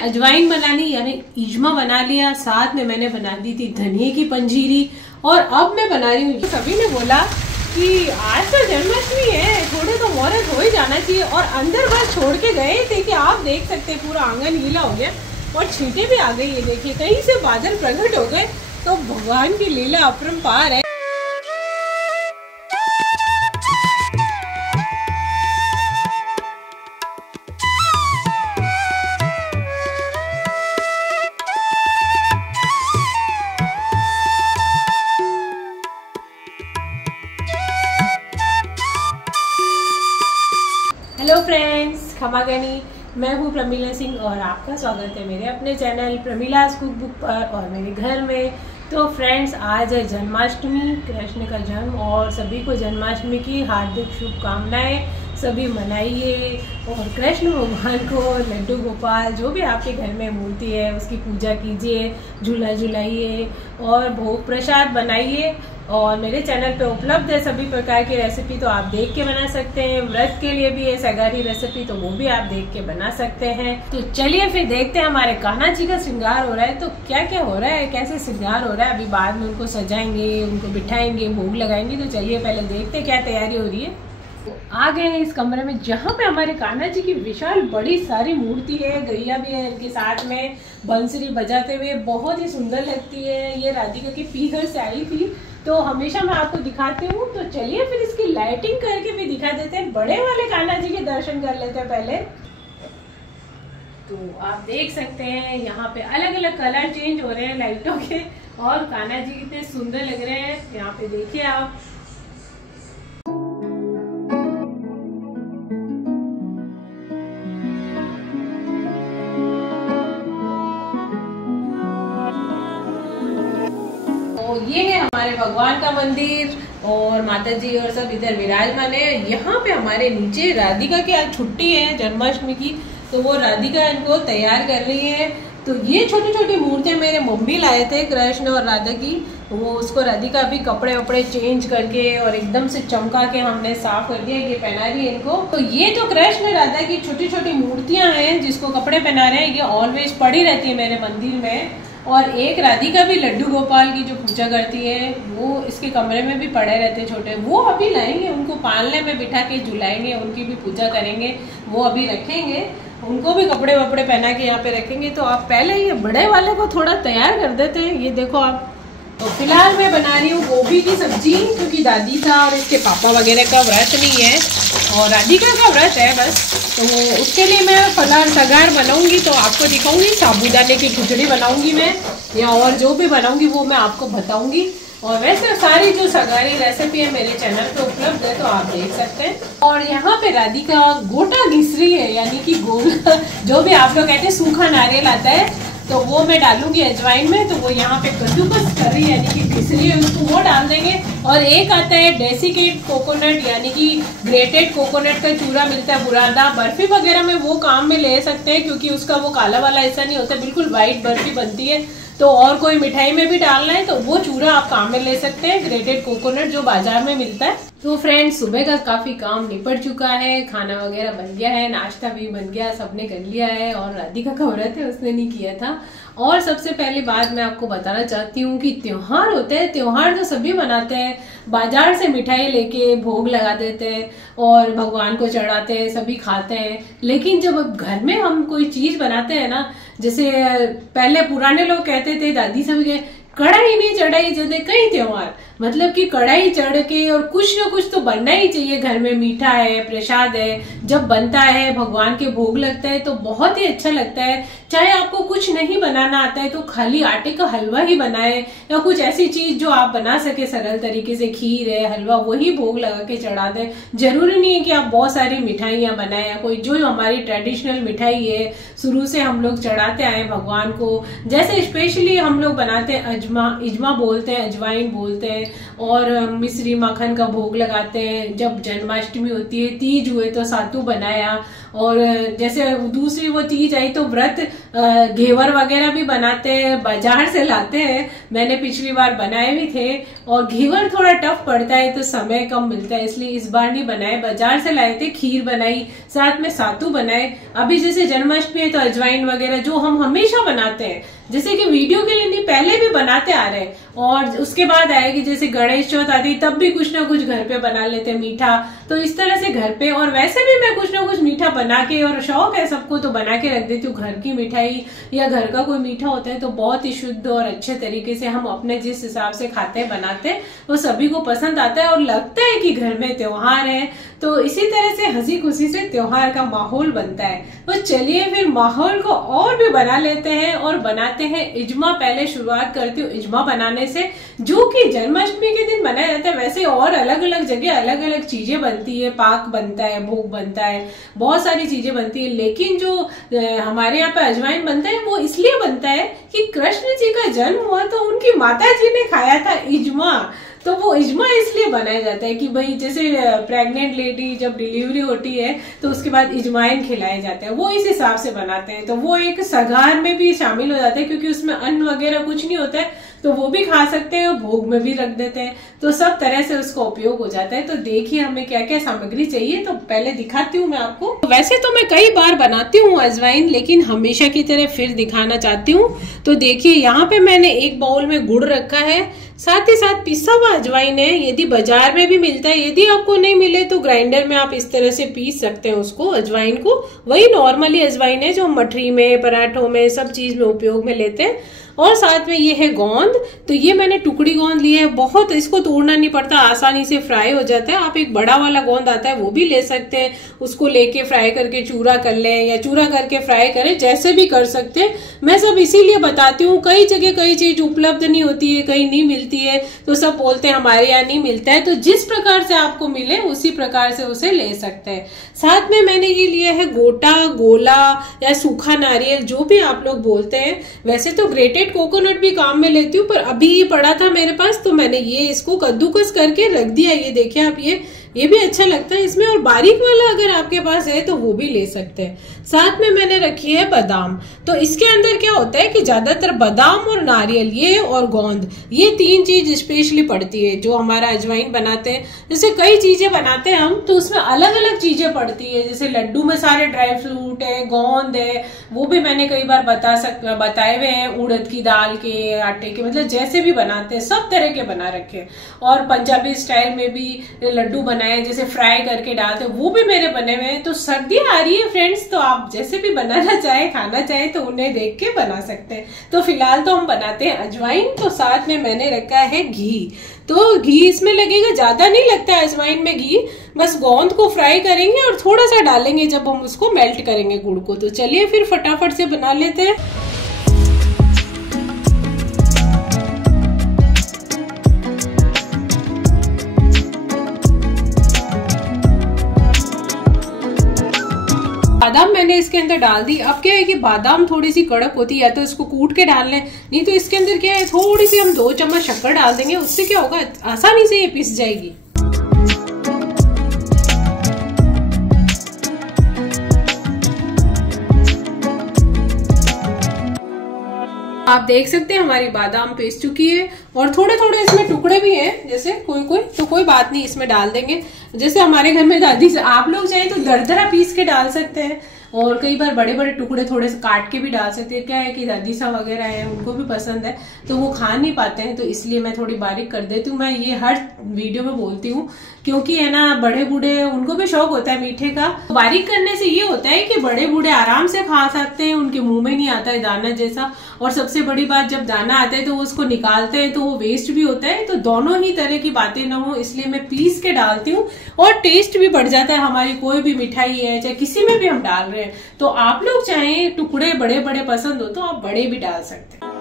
अजवाइन बना ली यानी इजमा बना लिया, साथ में मैंने बना दी थी धनिये की पंजीरी, और अब मैं बना रही हूँ। सभी ने बोला कि आज तो जन्माष्टमी है, थोड़े तो मुहूर्त हो ही जाना चाहिए, और अंदर बस छोड़ के गए थे कि आप देख सकते हैं पूरा आंगन गीला हो गया और छींटे भी आ गई। ये देखिए कहीं से बादल प्रकट हो गए, तो भगवान की लीला अपरंपार है। हेलो फ्रेंड्स, खमा गनी, मैं हूँ प्रमीला सिंह और आपका स्वागत है मेरे अपने चैनल प्रमीलास कुक बुक पर और मेरे घर में। तो फ्रेंड्स, आज है जन्माष्टमी, कृष्ण का जन्म, और सभी को जन्माष्टमी की हार्दिक शुभकामनाएं। सभी मनाइए और कृष्ण भगवान को, लड्डू गोपाल, जो भी आपके घर में मूर्ति है उसकी पूजा कीजिए, झूला झुलाइए और भोग प्रसाद बनाइए। और मेरे चैनल पे उपलब्ध है सभी प्रकार की रेसिपी, तो आप देख के बना सकते हैं। व्रत के लिए भी है सगारी रेसिपी, तो वो भी आप देख के बना सकते हैं। तो चलिए फिर देखते हैं हमारे कान्हा जी का श्रृंगार हो रहा है, तो क्या क्या हो रहा है, कैसे श्रृंगार हो रहा है। अभी बाद में उनको सजाएंगे, उनको बिठाएंगे, भोग लगाएंगे। तो चलिए पहले देखते हैं क्या तैयारी हो रही है। तो आ गए हैं इस कमरे में जहाँ पे हमारे कान्हा जी की विशाल बड़ी सारी मूर्ति है, गैया भी है इनके साथ में, बंसुरी बजाते हुए बहुत ही सुंदर लगती है। ये राधिका की पीहर से आई थी, तो हमेशा मैं आपको दिखाती हूँ। तो चलिए फिर इसकी लाइटिंग करके भी दिखा देते हैं। बड़े वाले कान्हा जी के दर्शन कर लेते हैं पहले। तो आप देख सकते हैं यहाँ पे अलग अलग कलर चेंज हो रहे हैं लाइटों के, और कान्हा जी कितने सुंदर लग रहे हैं। यहाँ पे देखिए आप। ये है हमारे भगवान का मंदिर और माता जी और सब इधर विराजमान है। यहाँ पे हमारे नीचे राधिका की आज छुट्टी है जन्माष्टमी की, तो वो राधिका इनको तैयार कर रही है। तो ये छोटी छोटी मूर्तियां मेरे मम्मी लाए थे कृष्ण और राधा की, वो उसको राधिका अभी कपड़े वपड़े चेंज करके और एकदम से चमका के हमने साफ कर दिया। ये पहना रही है इनको। तो ये जो कृष्ण राधा की छोटी छोटी मूर्तियां हैं जिसको कपड़े पहना रहे हैं, ये ऑलवेज पड़ी रहती है मेरे मंदिर में। और एक राधिका भी लड्डू गोपाल की जो पूजा करती है, वो इसके कमरे में भी पड़े रहते छोटे, वो अभी लाएंगे, उनको पालने में बिठा के झुलाएंगे, उनकी भी पूजा करेंगे, वो अभी रखेंगे, उनको भी कपड़े वपड़े पहना के यहाँ पे रखेंगे। तो आप पहले ये बड़े वाले को थोड़ा तैयार कर देते हैं। ये देखो आप। तो फिलहाल मैं बना रही हूँ गोभी की सब्जी, क्योंकि दादी का और इसके पापा वगैरह का व्रत नहीं है और राधिका का व्रत है बस। तो उसके लिए मैं फलार सगार बनाऊंगी, तो आपको दिखाऊंगी। साबूदाने की खिचड़ी बनाऊंगी मैं, या और जो भी बनाऊंगी वो मैं आपको बताऊंगी। और वैसे सारी जो सगारी रेसिपी है मेरे चैनल पे उपलब्ध है, तो आप देख सकते हैं। और यहाँ पे राधिका गोटा घिस रही है, यानी कि गोल जो भी आप लोग कहते हैं सूखा नारियल आता है, तो वो मैं डालूंगी अजवाइन में। तो वो यहाँ पे कद्दूकस कर रही है, यानी कि घिस रही है, उसको वो डाल देंगे। और एक आता है डेसिकेट कोकोनट, यानी कि ग्रेटेड कोकोनट का चूरा मिलता है बुरादा, बर्फी वगैरह में वो काम में ले सकते हैं, क्योंकि उसका वो काला वाला ऐसा नहीं होता, बिल्कुल व्हाइट बर्फी बनती है। तो और कोई मिठाई में भी डालना है तो वो चूरा आप काम में ले सकते हैं, ग्रेटेड कोकोनट जो बाजार में मिलता है। तो फ्रेंड्स, सुबह का काफी काम निपट चुका है, खाना वगैरह बन गया है, नाश्ता भी बन गया, सबने कर लिया है। और राधिका का व्रत है, उसने नहीं किया था। और सबसे पहली बात मैं आपको बताना चाहती हूँ कि त्योहार होते हैं, त्योहार तो सभी मनाते हैं, बाजार से मिठाई लेके भोग लगा देते हैं और भगवान को चढ़ाते हैं, सभी खाते हैं। लेकिन जब घर में हम कोई चीज बनाते हैं ना, जैसे पहले पुराने लोग कहते थे, दादी सब के, कढ़ाई नहीं चढ़ाई जाते कई त्योहार, मतलब कि कढ़ाई चढ़ के और कुछ ना कुछ तो बनना ही चाहिए घर में। मीठा है, प्रसाद है, जब बनता है, भगवान के भोग लगता है तो बहुत ही अच्छा लगता है। चाहे आपको कुछ नहीं बनाना आता है तो खाली आटे का हलवा ही बनाए, या कुछ ऐसी चीज जो आप बना सके सरल तरीके से, खीर है, हलवा, वही भोग लगा के चढ़ा दे। जरूरी नहीं है कि आप बहुत सारी मिठाइयां बनाए, कोई जो हमारी ट्रेडिशनल मिठाई है शुरू से हम लोग चढ़ाते आए भगवान को। जैसे स्पेशली हम लोग बनाते हैं इजमा बोलते हैं, अजवाइन बोलते हैं, और मिश्री मक्खन का भोग लगाते हैं। जब जन्माष्टमी होती है, तीज हुए तो सातू बनाया, और जैसे दूसरी वो तीज आई तो व्रत घेवर वगैरह भी बनाते हैं, बाजार से लाते हैं। मैंने पिछली बार बनाए भी थे, और घेवर थोड़ा टफ पड़ता है तो समय कम मिलता है, इसलिए इस बार नहीं बनाए, बाजार से लाए थे। खीर बनाई, साथ में सातू बनाए। अभी जैसे जन्माष्टमी है तो अजवाइन वगैरह जो हम हमेशा बनाते हैं, जैसे कि वीडियो के लिए नहीं, पहले भी बनाते आ रहे हैं, और उसके बाद आएगी जैसे गणेश चौथ आती तब भी कुछ ना कुछ घर पे बना लेते हैं मीठा। तो इस तरह से घर पे, और वैसे भी मैं कुछ ना कुछ मीठा बना के, और शौक है सबको तो बना के रख देती हूँ। घर की मिठाई या घर का कोई मीठा होता है तो बहुत ही शुद्ध और अच्छे तरीके से हम अपने जिस हिसाब से खाते हैं बनाते हैं, वो सभी को पसंद आता है और लगता है कि घर में त्योहार है। तो इसी तरह से हंसी खुशी से त्योहार का माहौल बनता है। तो चलिए फिर माहौल को और भी बना लेते हैं और बनाते हैं इजमा। पहले शुरुआत करती हूँ इजमा बनाने से, जो कि जन्माष्टमी के दिन बनाया जाता है। वैसे और अलग अलग जगह अलग अलग चीजें बनती है, पाक बनता है, भोग बनता है, बहुत सारी चीजें बनती है, लेकिन जो हमारे यहाँ पे अजवाइन बनता है वो इसलिए बनता है कि कृष्ण जी का जन्म हुआ तो उनकी माता जी ने खाया था इजमा, तो वो इजमा इसलिए बनाया जाता है कि भाई जैसे प्रेग्नेंट लेडी जब डिलीवरी होती है तो उसके बाद इजमाइन खिलाए जाते हैं, वो इस हिसाब से बनाते हैं। तो वो एक सगार में भी शामिल हो जाता है, क्योंकि उसमें अन्न वगैरह कुछ नहीं होता है, तो वो भी खा सकते हैं, भोग में भी रख देते हैं, तो सब तरह से उसका उपयोग हो जाता है। तो देखिए हमें क्या क्या सामग्री चाहिए, तो पहले दिखाती हूँ मैं आपको। वैसे तो मैं कई बार बनाती हूँ अजवाइन, लेकिन हमेशा की तरह फिर दिखाना चाहती हूँ। तो देखिए यहाँ पे मैंने एक बाउल में गुड़ रखा है, साथ ही साथ पिसा हुआ अजवाइन है। यदि बाजार में भी मिलता है, यदि आपको नहीं मिले तो ग्राइंडर में आप इस तरह से पीस सकते हैं उसको, अजवाइन को। वही नॉर्मली अजवाइन है जो हम मठरी में, पराठों में, सब चीज में उपयोग में लेते हैं। और साथ में ये है गोंद, तो ये मैंने टुकड़ी गोंद ली है, बहुत इसको तोड़ना नहीं पड़ता, आसानी से फ्राई हो जाता है। आप एक बड़ा वाला गोंद आता है वो भी ले सकते हैं, उसको लेके फ्राई करके चूरा कर लें, या चूरा करके फ्राई करें, जैसे भी कर सकते हैं। मैं सब इसीलिए बताती हूँ, कई जगह कई चीज उपलब्ध नहीं होती है, कहीं नहीं मिलती है, तो सब बोलते हैं हमारे यहाँ नहीं मिलता है। तो जिस प्रकार से आपको मिले उसी प्रकार से उसे ले सकते हैं। साथ में मैंने ये लिया है गोटा, गोला या सूखा नारियल, जो भी आप लोग बोलते हैं। वैसे तो ग्रेटेड कोकोनट भी काम में लेती हूँ, पर अभी ये पड़ा था मेरे पास तो मैंने ये इसको कद्दूकस करके रख दिया। ये देखिए आप, ये भी अच्छा लगता है इसमें, और बारीक वाला अगर आपके पास है तो वो भी ले सकते हैं। साथ में मैंने रखी है बादाम। तो इसके अंदर क्या होता है कि ज्यादातर बादाम और नारियल, ये और गोंद, ये तीन चीज स्पेशली पड़ती है जो हमारा अजवाइन बनाते हैं। जैसे कई चीजें बनाते हैं हम तो उसमें अलग अलग चीजें पड़ती है, जैसे लड्डू में सारे ड्राई फ्रूट है, गोंद है, वो भी मैंने कई बार बताए हुए हैं, उड़द की दाल के, आटे के, मतलब जैसे भी बनाते हैं सब तरह के बना रखे। और पंजाबी स्टाइल में भी लड्डू बनाए, जैसे फ्राई करके डालते हैं, वो भी मेरे बने हुए हैं। तो सर्दी आ रही है फ्रेंड्स, तो आप जैसे भी बनाना चाहे, खाना चाहे तो उन्हें देख के बना सकते हैं। तो फिलहाल तो हम बनाते हैं अजवाइन। तो साथ में मैंने रखा है घी, तो घी इसमें लगेगा, ज्यादा नहीं लगता है अजवाइन में घी, बस गोंद को फ्राई करेंगे और थोड़ा सा डालेंगे जब हम उसको मेल्ट करेंगे गुड़ को। तो चलिए फिर फटाफट से बना लेते हैं। बादाम मैंने इसके अंदर डाल दी। अब क्या है कि बादाम थोड़ी सी कड़क होती है, या तो इसको कूट के डाल लें, नहीं तो इसके अंदर क्या है थोड़ी सी हम 2 चम्मच शक्कर डाल देंगे, उससे क्या होगा आसानी से ये पिस जाएगी। आप देख सकते हैं हमारी बादाम पिस चुकी है, और थोड़े थोड़े इसमें टुकड़े भी हैं, जैसे कोई तो कोई बात नहीं, इसमें डाल देंगे। जैसे हमारे घर में दादी से, आप लोग चाहे तो दरदरा पीस के डाल सकते हैं, और कई बार बड़े बड़े टुकड़े थोड़े से काट के भी डाल सकते हैं। क्या है कि दादी साहब वगैरह है, उनको भी पसंद है तो वो खा नहीं पाते हैं, तो इसलिए मैं थोड़ी बारीक कर देती हूँ। मैं ये हर वीडियो में बोलती हूँ, क्योंकि है ना बड़े बूढ़े उनको भी शौक होता है मीठे का। बारीक करने से ये होता है कि बड़े बूढ़े आराम से खा सकते हैं, उनके मुंह में नहीं आता है दाना जैसा। और सबसे बड़ी बात, जब दाना आता है तो वो उसको निकालते हैं तो वो वेस्ट भी होता है। तो दोनों ही तरह की बातें ना हो, इसलिए मैं पीस के डालती हूँ, और टेस्ट भी बढ़ जाता है। हमारी कोई भी मिठाई है, चाहे किसी में भी हम डाल रहे हैं, तो आप लोग चाहें टुकड़े बड़े बड़े पसंद हो तो आप बड़े भी डाल सकते हैं।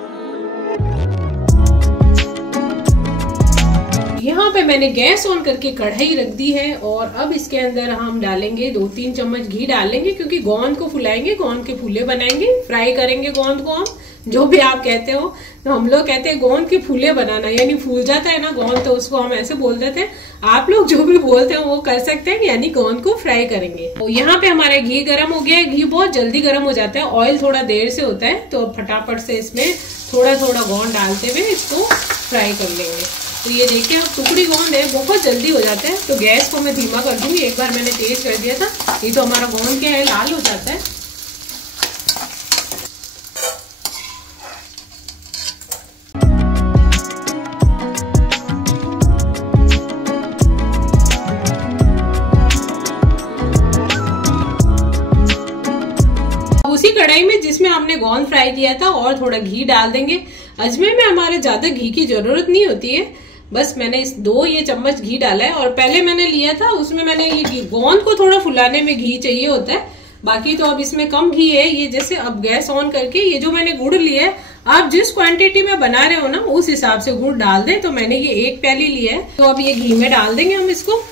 यहाँ पे मैंने गैस ऑन करके कढ़ाई रख दी है, और अब इसके अंदर हम डालेंगे 2-3 चम्मच घी डालेंगे, क्योंकि गोंद को फुलाएंगे, गोंद के फूले बनाएंगे, फ्राई करेंगे गोंद को हम। जो भी आप कहते हो। तो हम लोग कहते हैं गोंद के फूले बनाना, यानी फूल जाता है ना गोंद, तो उसको हम ऐसे बोल देते हैं। आप लोग जो भी बोलते हैं वो कर सकते हैं, यानी गोंद को फ्राई करेंगे। तो यहाँ पे हमारा घी गर्म हो गया है। घी बहुत जल्दी गर्म हो जाता है, ऑयल थोड़ा देर से होता है। तो फटाफट से इसमें थोड़ा थोड़ा गोंद डालते हुए इसको फ्राई कर लेंगे। तो ये देखिए अब टुकड़ी गोंद है, बहुत जल्दी हो जाता है। तो गैस को मैं धीमा कर दूंगी, एक बार मैंने तेज कर दिया था। ये तो हमारा गोंद क्या है, लाल हो जाता है। उसी कढ़ाई में जिसमें हमने गोंद फ्राई किया था और थोड़ा घी डाल देंगे। अजमे में हमारे ज्यादा घी की जरूरत नहीं होती है, बस मैंने इस 2 ये चम्मच घी डाला है। और पहले मैंने लिया था उसमें मैंने ये गोंद को थोड़ा फुलाने में घी चाहिए होता है, बाकी तो अब इसमें कम घी है। ये जैसे अब गैस ऑन करके ये जो मैंने गुड़ लिया है, आप जिस क्वांटिटी में बना रहे हो ना उस हिसाब से गुड़ डाल दें। तो मैंने ये 1 प्याली लिया है, तो अब ये घी में डाल देंगे हम इसको।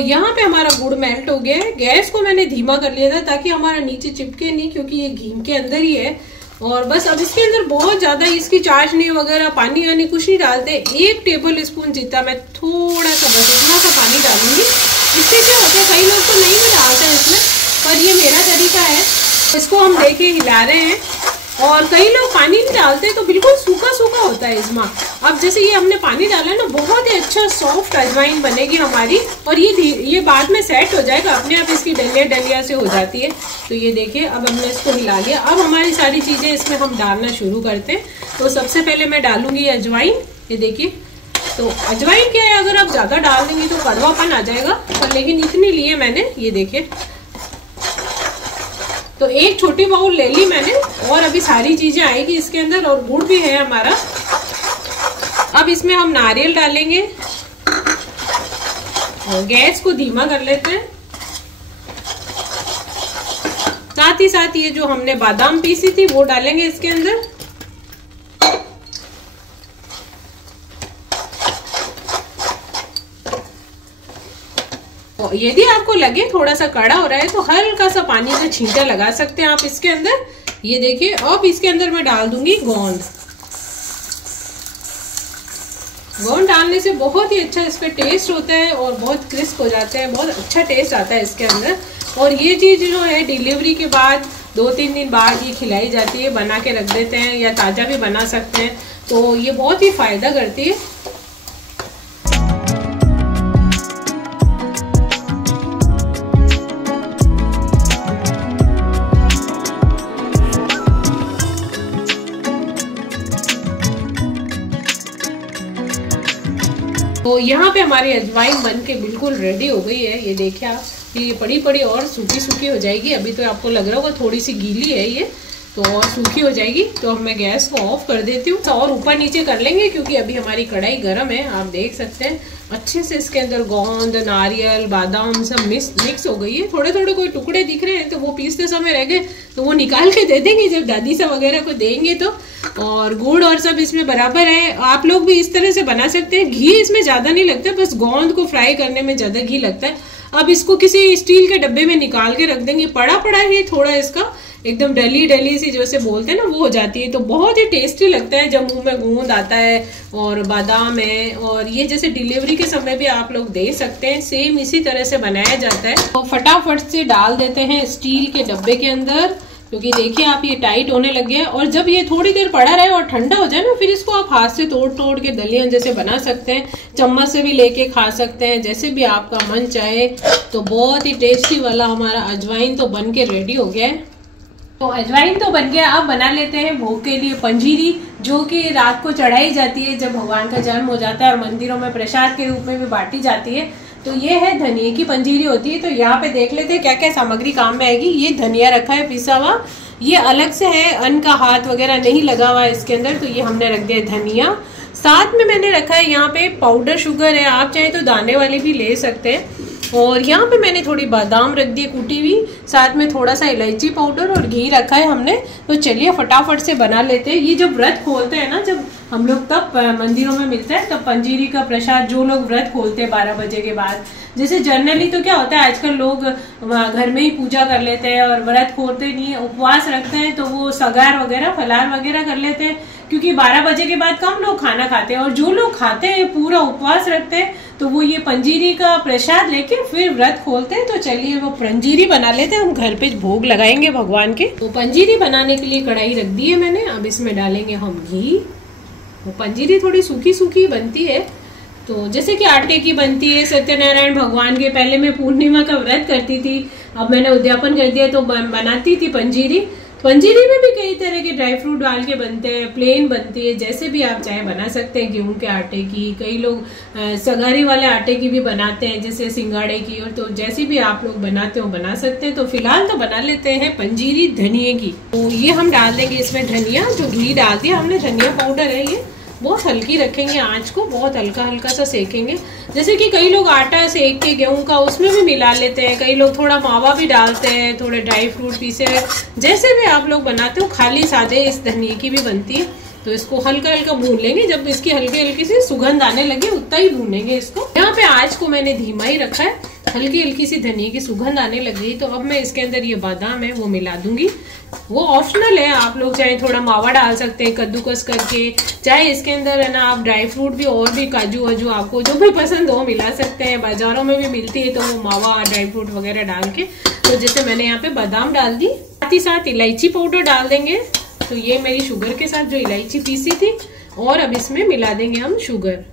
यहाँ पे हमारा गुड़ मेल्ट हो गया है। गैस को मैंने धीमा कर लिया था ताकि हमारा नीचे चिपके नहीं, क्योंकि ये घी के अंदर ही है। और बस अब इसके अंदर बहुत ज्यादा इसकी चाशनी वगैरह पानी वानी कुछ नहीं डालते। 1 टेबल स्पून जितना मैं थोड़ा सा बस इतना सा पानी डालूंगी। इससे क्या होता है, कई लोग तो नहीं भी डालते हैं इसमें, पर ये मेरा तरीका है। इसको हम देखिए हिला रहे हैं, और कई लोग पानी नहीं डालते तो बिल्कुल सूखा सूखा होता है इजमा। अब जैसे ये हमने पानी डाला है ना, बहुत ही अच्छा सॉफ्ट अजवाइन बनेगी हमारी। और ये बाद में सेट हो जाएगा अपने आप, इसकी डलिया से हो जाती है। तो ये देखिए अब हमने इसको हिला लिया। अब हमारी सारी चीजें इसमें हम डालना शुरू करते हैं। तो सबसे पहले मैं डालूंगी अजवाइन। ये देखिए, तो अजवाइन क्या है, अगर आप ज्यादा डाल देंगे तो कड़वापन आ जाएगा, पर लेकिन इतनी ली है मैंने। ये देखिए, तो 1 छोटी बाउल ले ली मैंने, और अभी सारी चीजें आएगी इसके अंदर, और गुड़ भी है हमारा। अब इसमें हम नारियल डालेंगे और गैस को धीमा कर लेते हैं। साथ ही साथ ये जो हमने बादाम पीसी थी वो डालेंगे इसके अंदर। यदि आपको लगे थोड़ा सा कड़ा हो रहा है तो हल्का सा पानी का छींटा लगा सकते हैं आप इसके अंदर। ये देखिए, अब इसके अंदर मैं डाल दूंगी गोंद। गोंद डालने से बहुत ही अच्छा इसका टेस्ट होता है और बहुत क्रिस्प हो जाते हैं, बहुत अच्छा टेस्ट आता है इसके अंदर। और ये चीज जो है डिलीवरी के बाद 2-3 दिन बाद ये खिलाई जाती है, बना के रख देते हैं या ताजा भी बना सकते हैं। तो ये बहुत ही फायदा करती है। तो यहाँ पे हमारी अजवाइन बन के बिल्कुल रेडी हो गई है। ये देखिए आप, ये पड़ी पड़ी और सूखी सूखी हो जाएगी। अभी तो आपको लग रहा होगा थोड़ी सी गीली है ये, तो और सूखी हो जाएगी। तो अब मैं गैस को ऑफ कर देती हूँ, और ऊपर नीचे कर लेंगे क्योंकि अभी हमारी कढ़ाई गर्म है। आप देख सकते हैं अच्छे से इसके अंदर गोंद, नारियल, बादाम सब मिक्स हो गई है। थोड़े थोड़े कोई टुकड़े दिख रहे हैं तो वो पीसते समय रह गए, तो वो निकाल के दे देंगे जब दादी सा वगैरह को देंगे तो। और गुड़ और सब इसमें बराबर है। आप लोग भी इस तरह से बना सकते हैं। घी इसमें ज्यादा नहीं लगता, बस गोंद को फ्राई करने में ज्यादा घी लगता है। अब इसको किसी स्टील के डब्बे में निकाल के रख देंगे। पड़ा पड़ा ही थोड़ा इसका एकदम डली डली सी जैसे बोलते हैं ना, वो हो जाती है। तो बहुत ही टेस्टी लगता है जब मुंह में गूंद आता है। और बादाम है, और ये जैसे डिलीवरी के समय भी आप लोग दे सकते हैं। सेम इसी तरह से बनाया जाता है। तो फटाफट से डाल देते हैं स्टील के डब्बे के अंदर, क्योंकि देखिए आप ये टाइट होने लग गया है। और जब ये थोड़ी देर पड़ा रहे और ठंडा हो जाए ना, फिर इसको आप हाथ से तोड़ तोड़ के दलिया जैसे बना सकते हैं। चम्मच से भी लेके खा सकते हैं, जैसे भी आपका मन चाहे। तो बहुत ही टेस्टी वाला हमारा अजवाइन तो बन के रेडी हो गया है। तो अजवाइन तो बन गया। अब बना लेते हैं भोग के लिए पंजीरी, जो कि रात को चढ़ाई जाती है जब भगवान का जन्म हो जाता है, और मंदिरों में प्रसाद के रूप में भी बांटी जाती है। तो ये है धनिया की पंजीरी होती है। तो यहाँ पे देख लेते हैं क्या क्या सामग्री काम में आएगी। ये धनिया रखा है पिसा हुआ, ये अलग से है, अन्न का हाथ वगैरह नहीं लगा हुआ है इसके अंदर। तो ये हमने रख दिया धनिया। साथ में मैंने रखा है यहाँ पे पाउडर शुगर है, आप चाहे तो दाने वाली भी ले सकते हैं। और यहाँ पे मैंने थोड़ी बादाम रख दी कूटी हुई, साथ में थोड़ा सा इलायची पाउडर और घी रखा है हमने। तो चलिए फटाफट से बना लेते हैं। ये जब व्रत खोलते हैं ना, जब हम लोग तब मंदिरों में मिलता है, तब पंजीरी का प्रसाद जो लोग व्रत खोलते हैं 12 बजे के बाद। जैसे जनरली तो क्या होता है आजकल लोग घर में ही पूजा कर लेते हैं और व्रत खोलते नहीं है, उपवास रखते हैं, तो वो सगार वगैरह फलार वगैरह कर लेते हैं, क्योंकि 12 बजे के बाद कम लोग खाना खाते हैं। और जो लोग खाते हैं पूरा उपवास रखते हैं तो वो ये पंजीरी का प्रसाद लेके फिर व्रत खोलते हैं। तो चलिए वो पंजीरी बना लेते हैं, हम घर पे भोग लगाएंगे भगवान के। तो पंजीरी बनाने के लिए कढ़ाई रख दी है मैंने, अब इसमें डालेंगे हम घी। वो पंजीरी थोड़ी सूखी सूखी बनती है, तो जैसे कि आटे की बनती है सत्यनारायण भगवान के। पहले मैं पूर्णिमा का व्रत करती थी, अब मैंने उद्यापन कर दिया तो बनाती थी पंजीरी। पंजीरी में भी कई तरह के ड्राई फ्रूट डाल के बनते हैं, प्लेन बनती है, जैसे भी आप चाहे बना सकते हैं। गेहूं के आटे की, कई लोग सगारी वाले आटे की भी बनाते हैं, जैसे सिंगाड़े की, और तो जैसे भी आप लोग बनाते हो बना सकते हैं। तो फिलहाल तो बना लेते हैं पंजीरी धनिए की। तो ये हम डाल देंगे इसमें धनिया, जो घी डाल दिया हमने, धनिया पाउडर है ये। बहुत हल्की रखेंगे आंच को, बहुत हल्का हल्का सा सेकेंगे। जैसे कि कई लोग आटा सेक के गेहूं का उसमें भी मिला लेते हैं, कई लोग थोड़ा मावा भी डालते हैं, थोड़े ड्राई फ्रूट पीसे, जैसे भी आप लोग बनाते हो। खाली सादे इस धनिए की भी बनती है। तो इसको हल्का हल्का भून लेंगे, जब इसकी हल्की हल्की सी सुगंध आने लगे उतना ही भूनेंगे इसको। यहाँ पे आंच को मैंने धीमा ही रखा है, हल्की हल्की सी धनिए की सुगंध आने लग गई। तो अब मैं इसके अंदर ये बादाम है वो मिला दूंगी। वो ऑप्शनल है, आप लोग चाहे थोड़ा मावा डाल सकते हैं कद्दूकस करके, चाहे इसके अंदर है ना आप ड्राई फ्रूट भी और भी काजू वाजू आपको जो भी पसंद हो मिला सकते हैं। बाजारों में भी मिलती है तो वो मावा ड्राई फ्रूट वगैरह डाल के। तो जैसे मैंने यहाँ पे बादाम डाल दी, साथ ही साथ इलायची पाउडर डाल देंगे। तो ये मेरी शुगर के साथ जो इलायची पीसी थी, और अब इसमें मिला देंगे हम शुगर।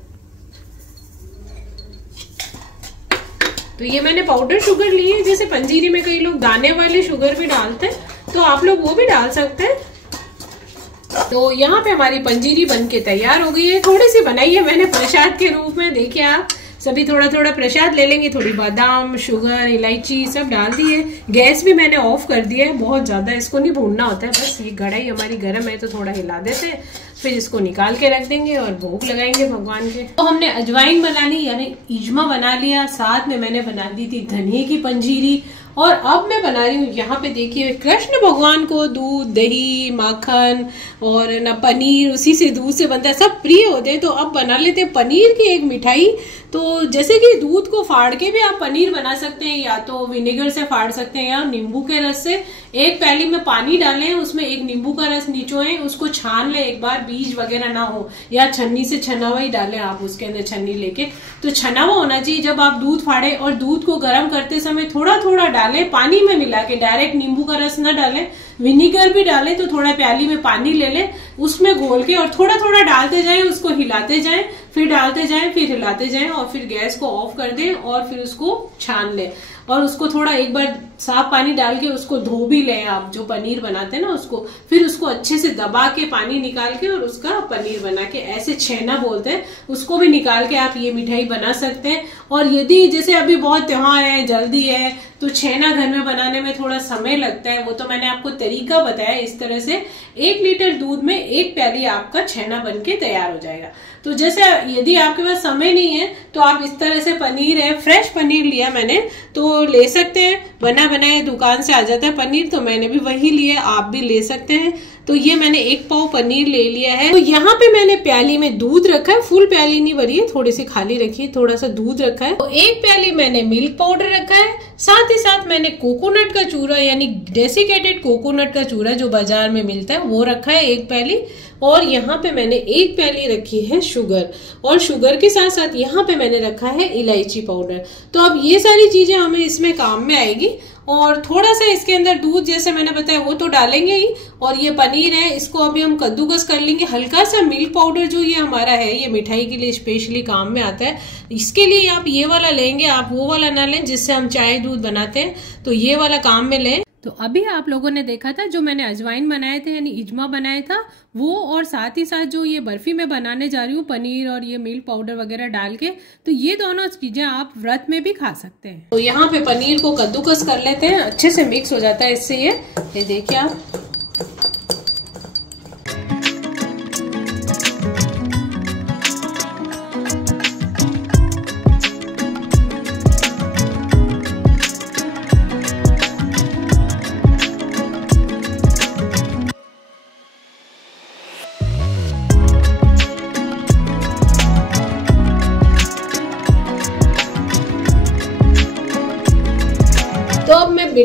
तो ये मैंने पाउडर शुगर ली है, जैसे पंजीरी में कई लोग दाने वाले शुगर भी डालते हैं, तो आप लोग वो भी डाल सकते हैं। तो यहाँ पे हमारी पंजीरी बनके तैयार हो गई है। थोड़ी सी बनाई है मैंने प्रसाद के रूप में, देखिए आप सभी थोड़ा थोड़ा प्रसाद ले लेंगे। थोड़ी बादाम, शुगर, इलायची सब डाल दी है। गैस भी मैंने ऑफ कर दिया है, बहुत ज्यादा इसको नहीं भूनना होता है, बस ये कढ़ाई हमारी गर्म है तो थोड़ा हिला देते हैं, फिर इसको निकाल के रख देंगे और भोग लगाएंगे भगवान के। तो हमने अजवाइन बना ली, यानी इजमा बना लिया, साथ में मैंने बना दी थी धनिए की पंजीरी। और अब मैं बना रही हूँ यहाँ पे देखिए, कृष्ण भगवान को दूध, दही, माखन और ना पनीर, उसी से दूध से बनता है, सब प्रिय होते हैं। तो अब बना लेते हैं पनीर की एक मिठाई। तो जैसे कि दूध को फाड़ के भी आप पनीर बना सकते हैं, या तो विनेगर से फाड़ सकते हैं या नींबू के रस से। एक प्याली में पानी डालें, उसमें एक नींबू का रस निचोएं, उसको छान लें एक बार, बीज वगैरह ना हो, या छन्नी से छना हुआ ही डालें आप उसके अंदर, छन्नी लेके। तो छना हुआ होना चाहिए जब आप दूध फाड़े। और दूध को गर्म करते समय थोड़ा थोड़ा डालें, पानी में मिला के, डायरेक्ट नींबू का रस न डालें। विनीगर भी डालें तो थोड़ा प्याली में पानी ले लें, उसमें घोल के और थोड़ा थोड़ा डालते जाएं, उसको हिलाते जाएं, फिर डालते जाएं, फिर हिलाते जाएं, और फिर गैस को ऑफ कर दें और फिर उसको छान लें। और उसको थोड़ा एक बार साफ पानी डाल के उसको धो भी लें आप, जो पनीर बनाते हैं ना उसको, फिर उसको अच्छे से दबा के पानी निकाल के और उसका पनीर बना के, ऐसे छेना बोलते हैं, उसको भी निकाल के आप ये मिठाई बना सकते हैं। और यदि जैसे अभी बहुत त्योहार है, जल्दी है, तो छेना घर में बनाने में थोड़ा समय लगता है, वो तो मैंने आपको तरीका बताया। इस तरह से 1 लीटर दूध में 1 प्याली आपका छेना बन के तैयार हो जाएगा। तो जैसे यदि आपके पास समय नहीं है तो आप इस तरह से, पनीर है, फ्रेश पनीर लिया मैंने तो ले सकते हैं, बना बनाया दुकान से आ जाता है पनीर, तो मैंने भी वही लिया, आप भी ले सकते हैं। तो ये मैंने 1 पाव पनीर ले लिया है। तो यहाँ पे मैंने प्याली में दूध रखा है, फुल प्याली नहीं भरी है, थोड़ी सी खाली रखी है, थोड़ा सा दूध रखा है। तो 1 प्याली मैंने मिल्क पाउडर रखा है, साथ ही साथ मैंने कोकोनट का चूरा, यानी डेसिकेटेड कोकोनट का चूरा जो बाजार में मिलता है वो रखा है 1 प्याली। और यहाँ पे मैंने 1 प्याली रखी है शुगर, और शुगर के साथ साथ यहाँ पे मैंने रखा है इलायची पाउडर। तो अब ये सारी चीजें हमें इसमें काम में आएगी। और थोड़ा सा इसके अंदर दूध, जैसे मैंने बताया, वो तो डालेंगे ही। और ये पनीर है, इसको अभी हम कद्दूकस कर लेंगे। हल्का सा मिल्क पाउडर जो ये हमारा है, ये मिठाई के लिए स्पेशली काम में आता है। इसके लिए आप ये वाला लेंगे, आप वो वाला ना लें जिससे हम चाय दूध बनाते हैं, तो ये वाला काम में लें। तो अभी आप लोगों ने देखा था जो मैंने अजवाइन बनाए थे, यानी इजमा बनाया था वो, और साथ ही साथ जो ये बर्फी मैं बनाने जा रही हूँ पनीर और ये मिल्क पाउडर वगैरह डाल के, तो ये दोनों चीजें आप व्रत में भी खा सकते हैं। तो यहाँ पे पनीर को कद्दूकस कर लेते हैं, अच्छे से मिक्स हो जाता है इससे। ये देखिए आप,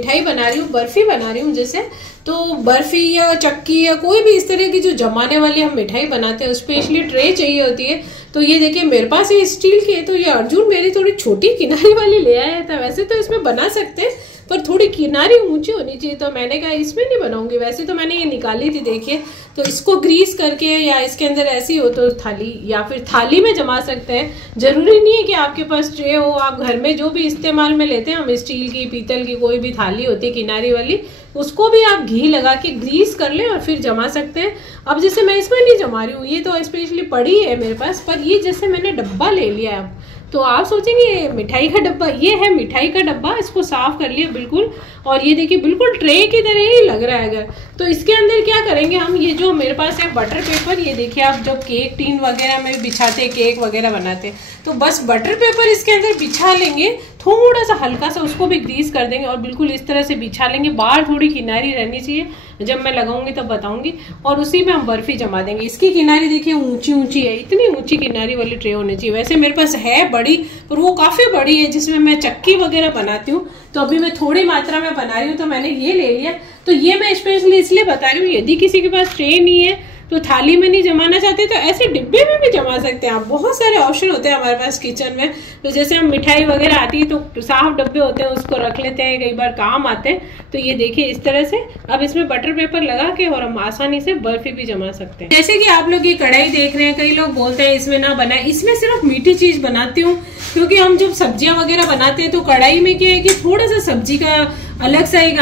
मिठाई बना रही हूँ, बर्फी बना रही हूँ जैसे, तो बर्फी या चक्की या कोई भी इस तरह की जो जमाने वाली हम मिठाई बनाते हैं स्पेशली ट्रे चाहिए होती है। तो ये देखिए मेरे पास ये स्टील की है, तो ये अर्जुन मेरी थोड़ी छोटी किनारी वाली ले आया था। वैसे तो इसमें बना सकते हैं पर थोड़ी किनारी ऊंची होनी चाहिए, तो मैंने कहा इसमें नहीं बनाऊंगी। वैसे तो मैंने ये निकाली थी देखिए, तो इसको ग्रीस करके या इसके अंदर ऐसी हो तो थाली या फिर थाली में जमा सकते हैं। जरूरी नहीं है कि आपके पास ट्रे हो, आप घर में जो भी इस्तेमाल में लेते हैं हम, स्टील की पीतल की कोई भी थाली होती है किनारी वाली, उसको भी आप घी लगा के ग्रीस कर लें और फिर जमा सकते हैं। अब जैसे मैं इसमें नहीं जमा रही हूँ, ये तो स्पेशली पड़ी है मेरे पास, पर ये जैसे मैंने डब्बा ले लिया है, तो आप सोचेंगे मिठाई का डब्बा, ये है मिठाई का डब्बा, इसको साफ कर लिया बिल्कुल, और ये देखिए बिल्कुल ट्रे की तरह ही लग रहा है। अगर तो इसके अंदर क्या करेंगे हम, ये जो मेरे पास है बटर पेपर, ये देखिए आप जब केक टीन वगैरह में बिछाते हैं, केक वगैरह बनाते हैं, तो बस बटर पेपर इसके अंदर बिछा लेंगे, थोड़ा सा हल्का सा उसको भी ग्रीस कर देंगे और बिल्कुल इस तरह से बिछा लेंगे। बाहर थोड़ी किनारी रहनी चाहिए, जब मैं लगाऊंगी तब बताऊंगी, और उसी में हम बर्फी जमा देंगे। इसकी किनारी देखिए ऊंची ऊंची है, इतनी ऊंची किनारी वाली ट्रे होनी चाहिए। वैसे मेरे पास है बड़ी, पर वो काफी बड़ी है जिसमें मैं चक्की वगैरह बनाती हूँ, तो अभी मैं थोड़ी मात्रा में बना रही हूँ तो मैंने ये ले लिया। तो ये मैं स्पेशली इसलिए बता रही हूँ, यदि किसी के पास ट्रे नहीं है तो थाली में नहीं जमाना चाहते तो ऐसे डिब्बे में भी जमा सकते हैं आप। बहुत सारे ऑप्शन होते हैं हमारे पास किचन में। तो जैसे हम मिठाई वगैरह आती है तो साफ डब्बे होते हैं, उसको रख लेते हैं, कई बार काम आते हैं। तो ये देखिए इस तरह से अब इसमें बटर पेपर लगा के और हम आसानी से बर्फी भी जमा सकते हैं। जैसे कि आप लोग ये कढ़ाई देख रहे हैं, कई लोग बोलते हैं इसमें ना बनाए, इसमें सिर्फ मीठी चीज बनाती हूँ, क्योंकि हम जब सब्जियां वगैरह बनाते हैं तो कढ़ाई में क्या है कि थोड़ा सा सब्जी का अलग सा एक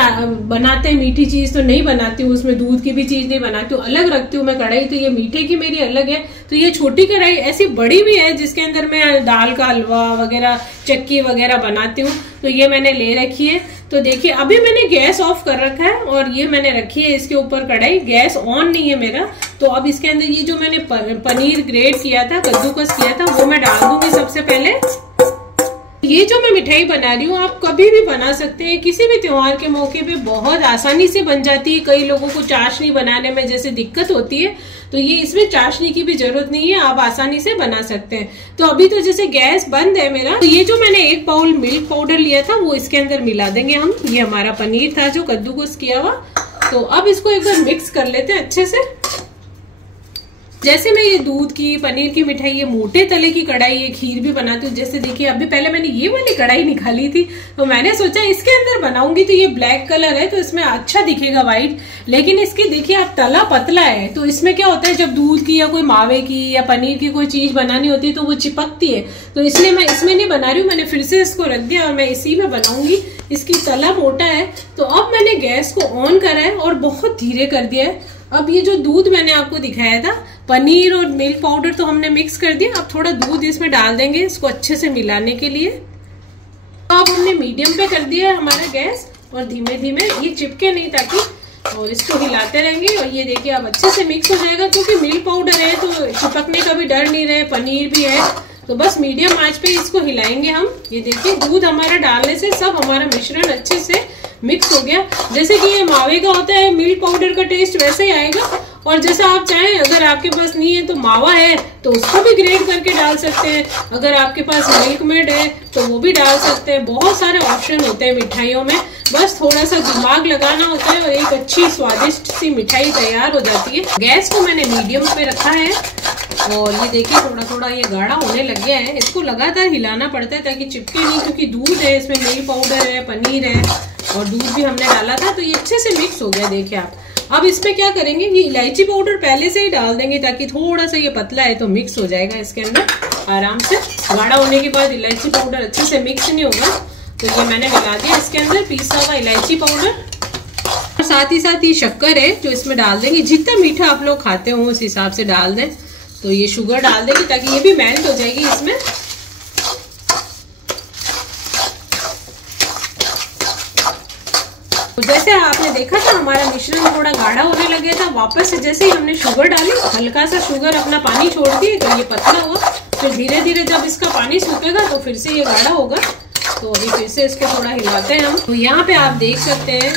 बनाते हैं, मीठी चीज तो नहीं बनाती हूँ, उसमें दूध की भी चीज नहीं बनाती हूँ, अलग रखती हूँ मैं कढ़ाई। तो ये मीठे की मेरी अलग है। तो ये छोटी कढ़ाई ऐसी बड़ी भी है जिसके अंदर मैं दाल का हलवा वगैरह, चक्की वगैरह बनाती हूँ, तो ये मैंने ले रखी है। तो देखिए अभी मैंने गैस ऑफ कर रखा है और ये मैंने रखी है इसके ऊपर कढ़ाई, गैस ऑन नहीं है मेरा। तो अब इसके अंदर ये जो मैंने पनीर ग्रेट किया था, कद्दूकस किया था, वो मैं डाल दूंगी सबसे पहले। ये जो मैं मिठाई बना रही हूँ आप कभी भी बना सकते हैं, किसी भी त्योहार के मौके पे बहुत आसानी से बन जाती है। कई लोगों को चाशनी बनाने में जैसे दिक्कत होती है, तो ये इसमें चाशनी की भी जरूरत नहीं है, आप आसानी से बना सकते हैं। तो अभी तो जैसे गैस बंद है मेरा, तो ये जो मैंने 1 बाउल मिल्क पाउडर लिया था वो इसके अंदर मिला देंगे हम। ये हमारा पनीर था जो कद्दूकस किया हुआ। तो अब इसको एक बार मिक्स कर लेते हैं अच्छे से। जैसे मैं ये दूध की, पनीर की मिठाई, ये मोटे तले की कढ़ाई, ये खीर भी बनाती हूँ। जैसे देखिए अभी पहले मैंने ये वाली कढ़ाई निकाली थी, तो मैंने सोचा इसके अंदर बनाऊंगी, तो ये ब्लैक कलर है तो इसमें अच्छा दिखेगा व्हाइट, लेकिन इसकी देखिए आप तला पतला है। तो इसमें क्या होता है, जब दूध की या कोई मावे की या पनीर की कोई चीज बनानी होती है तो वो चिपकती है, तो इसलिए मैं इसमें नहीं बना रही हूँ। मैंने फिर से इसको रख दिया और मैं इसी में बनाऊंगी। इसकी तला मोटा है। तो अब मैंने गैस को ऑन करा है और बहुत धीरे कर दिया है। अब ये जो दूध मैंने आपको दिखाया था, पनीर और मिल्क पाउडर तो हमने मिक्स कर दिया, अब थोड़ा दूध इसमें डाल देंगे इसको अच्छे से मिलाने के लिए। अब हमने मीडियम पे कर दिया है हमारा गैस, और धीमे धीमे ये चिपके नहीं ताकि, और इसको हिलाते रहेंगे। और ये देखिए अब अच्छे से मिक्स हो जाएगा, क्योंकि मिल्क पाउडर है तो चिपकने का भी डर नहीं रहे, पनीर भी है, तो बस मीडियम आंच पे इसको हिलाएंगे हम। ये देखिए दूध हमारा डालने से सब हमारा मिश्रण अच्छे से मिक्स हो गया। जैसे कि ये मावे का होता है, मिल्क पाउडर का टेस्ट वैसे ही आएगा। और जैसा आप चाहें, अगर आपके पास नहीं है तो मावा है तो उसको भी ग्रेट करके डाल सकते हैं, अगर आपके पास मिल्क मेड है तो वो भी डाल सकते हैं। बहुत सारे ऑप्शन होते हैं मिठाइयों में, बस थोड़ा सा दिमाग लगाना होता है और एक अच्छी स्वादिष्ट सी मिठाई तैयार हो जाती है। गैस को मैंने मीडियम पे रखा है और ये देखिए थोड़ा थोड़ा ये गाढ़ा होने लग गया है। इसको लगातार हिलाना पड़ता है ताकि चिपके नहीं, क्योंकि दूध है इसमें, मिल्क पाउडर है, पनीर है और दूध भी हमने डाला था, तो ये अच्छे से मिक्स हो गया। देखिए आप अब इसमें क्या करेंगे, ये इलायची पाउडर पहले से ही डाल देंगे ताकि थोड़ा सा ये पतला है तो मिक्स हो जाएगा इसके अंदर आराम से। गाढ़ा होने के बाद इलायची पाउडर अच्छे से मिक्स नहीं होगा, तो ये मैंने मिला दिया इसके अंदर पीसा हुआ इलायची पाउडर। और साथ ही साथ ये शक्कर है जो इसमें डाल देंगे, जितना मीठा आप लोग खाते हो उस हिसाब से डाल दें। तो ये शुगर डाल देंगे ताकि ये भी मेल्ट हो जाएगी इसमें। जैसे आपने देखा था हमारा मिश्रण थोड़ा गाढ़ा होने लगे था, वापस से जैसे ही हमने शुगर डाली, हल्का सा शुगर अपना पानी छोड़ दिए तो ये पतला हुआ। फिर धीरे धीरे जब इसका पानी सूखेगा तो फिर से ये गाढ़ा होगा। तो अभी फिर से इसको थोड़ा हिलाते हैं हम। तो यहाँ पे आप देख सकते हैं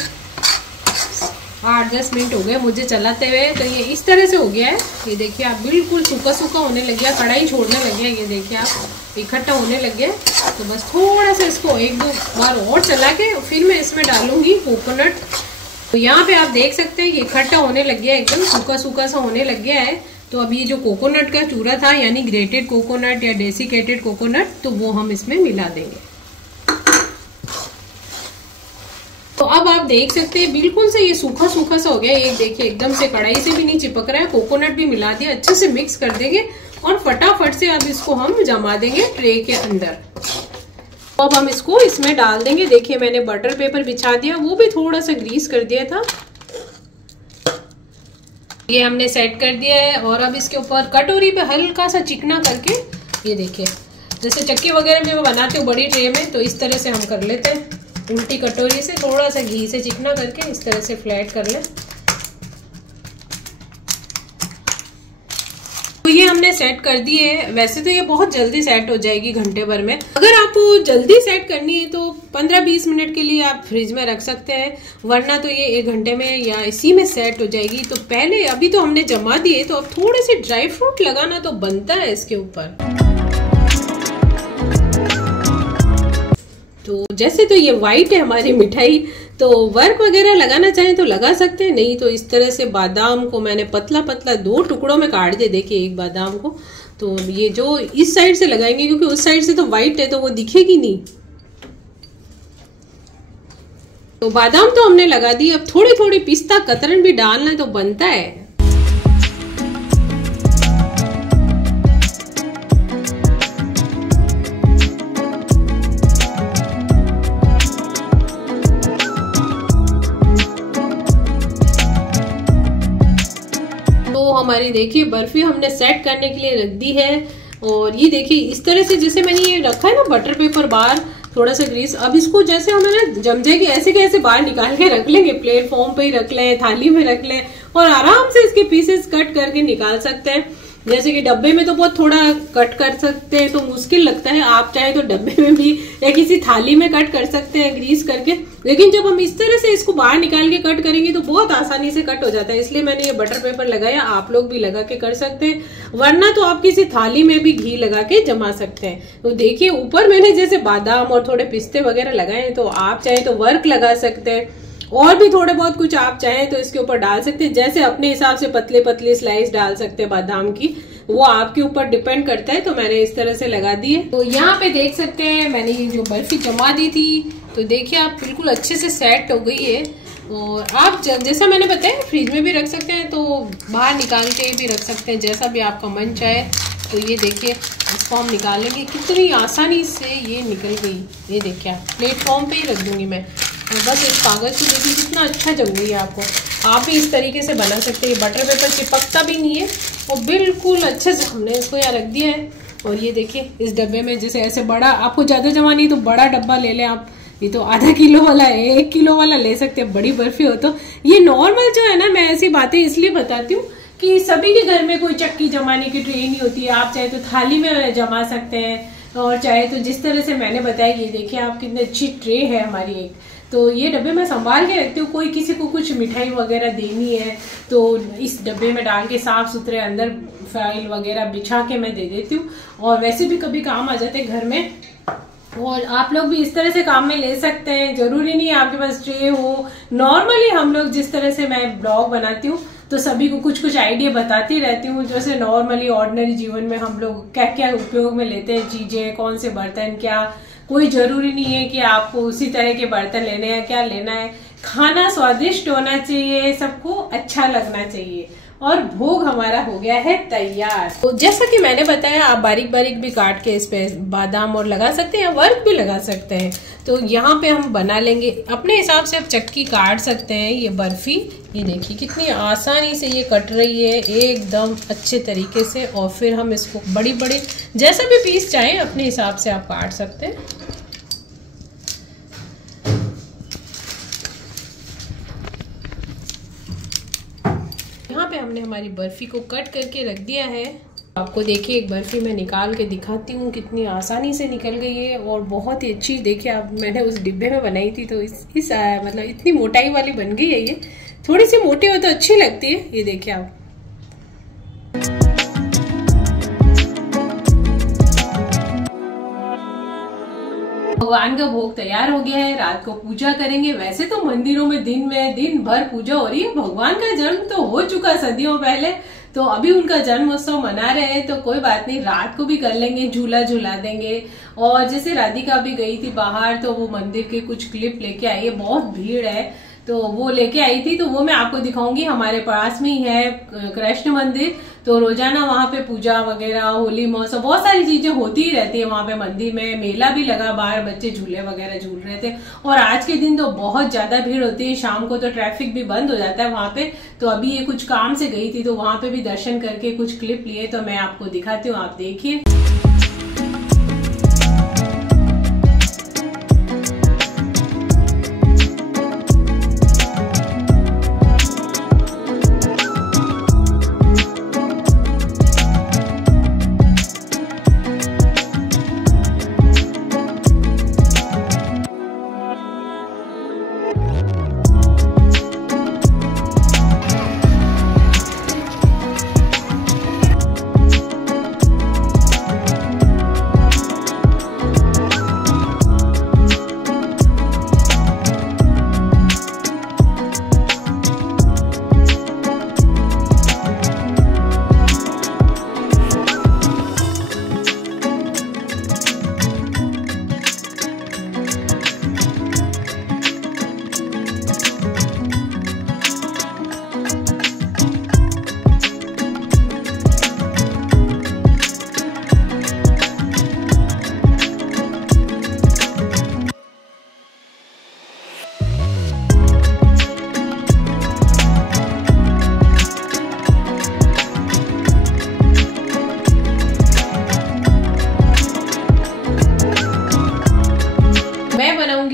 8-10 मिनट हो गए मुझे चलाते हुए, तो ये इस तरह से हो गया है। ये देखिए आप बिल्कुल सूखा सूखा होने लग गया, कढ़ाई छोड़ने लग गया। ये देखिए आप इकट्ठा होने लग गया। तो बस थोड़ा सा इसको एक दो बार और चला के फिर मैं इसमें डालूंगी कोकोनट। तो यहाँ पे आप देख सकते हैं कि इकट्ठा होने लग गया है, एकदम सूखा सूखा सा होने लग गया है। तो अब ये जो कोकोनट का चूरा था यानी ग्रेटेड कोकोनट या डेसिकेटेड कोकोनट, तो वो हम इसमें मिला देंगे। तो अब आप देख सकते हैं बिल्कुल से ये सूखा सूखा सा हो गया। ये देखिए एकदम से कढ़ाई से भी नहीं चिपक रहा है, कोकोनट भी मिला दिया, अच्छे से मिक्स कर देंगे और फटाफट से अब इसको हम जमा देंगे ट्रे के अंदर। तो अब हम इसको इसमें डाल देंगे। देखिए मैंने बटर पेपर बिछा दिया, वो भी थोड़ा सा ग्रीस कर दिया था। ये हमने सेट कर दिया है और अब इसके ऊपर कटोरी पे हल्का सा चिकना करके, ये देखिए जैसे चक्की वगैरह में बनाते हो बड़ी ट्रे में, तो इस तरह से हम कर लेते हैं। उल्टी कटोरी से थोड़ा सा घी से चिकना करके इस तरह से फ्लैट कर लें। तो ये हमने सेट कर दी है। वैसे तो ये बहुत जल्दी सेट हो जाएगी घंटे भर में। अगर आपको जल्दी सेट करनी है तो 15-20 मिनट के लिए आप फ्रिज में रख सकते हैं, वरना तो ये 1 घंटे में या इसी में सेट हो जाएगी। तो पहले अभी तो हमने जमा दिए, तो अब थोड़े से ड्राई फ्रूट लगाना तो बनता है इसके ऊपर। तो जैसे तो ये वाइट है हमारी मिठाई, तो वर्क वगैरह लगाना चाहें तो लगा सकते हैं, नहीं तो इस तरह से बादाम को मैंने पतला पतला 2 टुकड़ों में काट दिया। देखिए एक बादाम को, तो ये जो इस साइड से लगाएंगे क्योंकि उस साइड से तो वाइट है तो वो दिखेगी नहीं। तो बादाम तो हमने लगा दी, अब थोड़ी थोड़ी पिस्ता कतरन भी डालना है तो बनता है। हमारी देखिए बर्फी हमने सेट करने के लिए रख दी है। और ये देखिए इस तरह से जैसे मैंने ये रखा है ना बटर पेपर बाहर, थोड़ा सा ग्रीस, अब इसको जैसे हमें ना जम जाएगी ऐसे के ऐसे बाहर निकाल के रख लेंगे, प्लेटफॉर्म पे ही रख लें, थाली में रख लें और आराम से इसके पीसेस कट करके निकाल सकते हैं। जैसे कि डब्बे में तो बहुत थोड़ा कट कर सकते हैं तो मुश्किल लगता है, आप चाहे तो डब्बे में भी या किसी थाली में कट कर सकते हैं ग्रीस करके, लेकिन जब हम इस तरह से इसको बाहर निकाल के कट करेंगे तो बहुत आसानी से कट हो जाता है। इसलिए मैंने ये बटर पेपर लगाया, आप लोग भी लगा के कर सकते हैं, वरना तो आप किसी थाली में भी घी लगा के जमा सकते हैं। तो देखिए ऊपर मैंने जैसे बादाम और थोड़े पिस्ते वगैरह लगाए हैं, तो आप चाहे तो वर्क लगा सकते हैं और भी थोड़े बहुत कुछ आप चाहें तो इसके ऊपर डाल सकते हैं। जैसे अपने हिसाब से पतले पतले स्लाइस डाल सकते हैं बादाम की, वो आपके ऊपर डिपेंड करता है। तो मैंने इस तरह से लगा दी है। तो यहाँ पे देख सकते हैं मैंने ये जो बर्फी जमा दी थी, तो देखिए आप बिल्कुल अच्छे से सेट हो गई है। और आप जैसा मैंने बताया फ्रिज में भी रख सकते हैं, तो बाहर निकाल के भी रख सकते हैं, जैसा भी आपका मन चाहे। तो ये देखिए इसको हम निकालेंगे, कितनी आसानी से ये निकल गई। ये देखिए आप प्लेटफॉर्म पे ही रख दूंगी मैं, और बस इस कागज को देखिए कितना अच्छा जम गई है। आपको आप भी इस तरीके से बना सकते हैं। बटर पेपर चिपकता भी नहीं है और बिल्कुल अच्छे से हमने इसको यहाँ रख दिया है। और ये देखिए इस डब्बे में जैसे ऐसे बड़ा, आपको ज़्यादा जमा नहीं तो बड़ा डब्बा ले लें आप, ये तो आधा किलो वाला है, 1 किलो वाला ले सकते हैं, बड़ी बर्फी हो तो। ये नॉर्मल जो है ना, मैं ऐसी बातें इसलिए बताती हूँ कि सभी के घर में कोई चक्की जमाने की ट्रे नहीं होती है। आप चाहे तो थाली में जमा सकते हैं और चाहे तो जिस तरह से मैंने बताया। ये देखिए आप कितनी अच्छी ट्रे है हमारी एक। तो ये डब्बे में संभाल के रखती हूँ, कोई किसी को कुछ मिठाई वगैरह देनी है तो इस डब्बे में डाल के साफ सुथरे अंदर फाइल वगैरह बिछा के मैं दे देती हूँ। और वैसे भी कभी काम आ जाते हैं घर में, और आप लोग भी इस तरह से काम में ले सकते हैं। जरूरी नहीं है आपके पास ट्रे हो। नॉर्मली हम लोग जिस तरह से मैं ब्लॉग बनाती हूँ तो सभी को कुछ कुछ आइडिया बताती रहती हूँ, जैसे नॉर्मली ऑर्डिनरी जीवन में हम लोग क्या क्या उपयोग में लेते हैं चीजें, कौन से बर्तन क्या। कोई जरूरी नहीं है कि आपको उसी तरह के बर्तन लेने हैं, क्या लेना है। खाना स्वादिष्ट होना चाहिए, सबको अच्छा लगना चाहिए। और भोग हमारा हो गया है तैयार। तो जैसा कि मैंने बताया, आप बारीक बारीक भी काट के इस पे बादाम और लगा सकते हैं या वर्क भी लगा सकते हैं। तो यहाँ पे हम बना लेंगे अपने हिसाब से, आप चक्की काट सकते हैं ये बर्फी। ये देखिए कितनी आसानी से ये कट रही है एकदम अच्छे तरीके से। और फिर हम इसको बड़ी बड़ी जैसा भी पीस चाहें अपने हिसाब से आप काट सकते हैं। पे हमने हमारी बर्फी को कट करके रख दिया है। आपको देखिए एक बर्फी मैं निकाल के दिखाती हूँ, कितनी आसानी से निकल गई है और बहुत ही अच्छी। देखिए आप, मैंने उस डिब्बे में बनाई थी तो इस मतलब इतनी मोटाई वाली बन गई है। ये थोड़ी सी मोटी हो तो अच्छी लगती है। ये देखिए आप, भगवान का भोग तैयार हो गया है, रात को पूजा करेंगे। वैसे तो मंदिरों में दिन भर पूजा हो रही है। भगवान का जन्म तो हो चुका सदियों पहले, तो अभी उनका जन्मोत्सव मना रहे हैं, तो कोई बात नहीं, रात को भी कर लेंगे, झूला झूला देंगे। और जैसे राधिका भी गई थी बाहर, तो वो मंदिर के कुछ क्लिप लेके आई है, बहुत भीड़ है तो वो लेके आई थी, तो वो मैं आपको दिखाऊंगी। हमारे पास में ही है कृष्ण मंदिर, तो रोजाना वहां पे पूजा वगैरह, होली महोत्सव, बहुत सारी चीजें होती ही रहती है वहां पे मंदिर में। मेला भी लगा बाहर, बच्चे झूले वगैरह झूल रहे थे। और आज के दिन तो बहुत ज्यादा भीड़ होती है, शाम को तो ट्रैफिक भी बंद हो जाता है वहां पे। तो अभी ये कुछ काम से गई थी, तो वहां पे भी दर्शन करके कुछ क्लिप लिए, तो मैं आपको दिखाती हूँ, आप देखिए।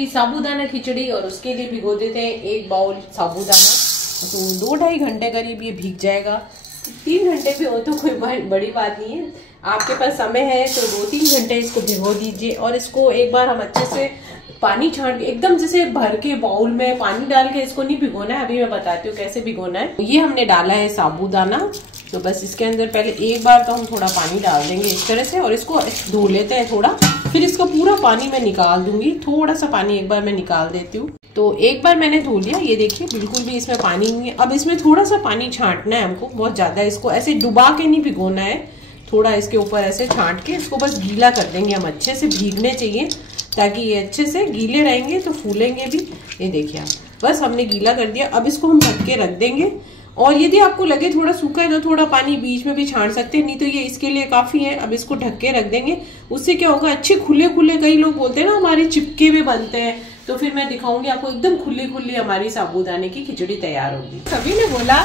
साबूदाना खिचड़ी, और उसके लिए भिगो देते हैं 1 बाउल साबूदाना। तो 2-2.5 घंटे करीब ये भीग जाएगा। 3 घंटे भी हो तो कोई बड़ी बात नहीं है, आपके पास समय है तो 2-3 घंटे इसको भिगो दीजिए। और इसको एक बार हम अच्छे से पानी छान के, एकदम जैसे भर के बाउल में पानी डाल के इसको नहीं भिगोना है, अभी मैं बताती हूँ कैसे भिगोना है। ये हमने डाला है साबूदाना, तो बस इसके अंदर पहले एक बार तो हम थोड़ा पानी डाल देंगे इस तरह से, और इसको धो लेते हैं थोड़ा, फिर इसका पूरा पानी मैं निकाल दूंगी। थोड़ा सा पानी एक बार मैं निकाल देती हूँ। तो एक बार मैंने धो लिया, ये देखिए बिल्कुल भी इसमें पानी नहीं है। अब इसमें थोड़ा सा पानी छांटना है हमको, बहुत ज्यादा इसको ऐसे डुबा के नहीं भिगोना है, थोड़ा इसके ऊपर ऐसे छांट के इसको बस गीला कर देंगे हम। अच्छे से भीगने चाहिए ताकि ये अच्छे से गीले रहेंगे तो फूलेंगे भी। ये देखिए आप, बस हमने गीला कर दिया। अब इसको हम ढक के रख देंगे, और यदि आपको लगे थोड़ा सूखा है तो थोड़ा पानी बीच में भी छांट सकते हैं, नहीं तो ये इसके लिए काफी है। अब इसको ढक के रख देंगे, उससे क्या होगा, अच्छे खुले खुले, कई लोग बोलते हैं ना हमारे चिपके में बनते हैं, तो फिर मैं दिखाऊंगी आपको एकदम खुली खुली हमारी साबूदाने की खिचड़ी तैयार होगी। सभी ने बोला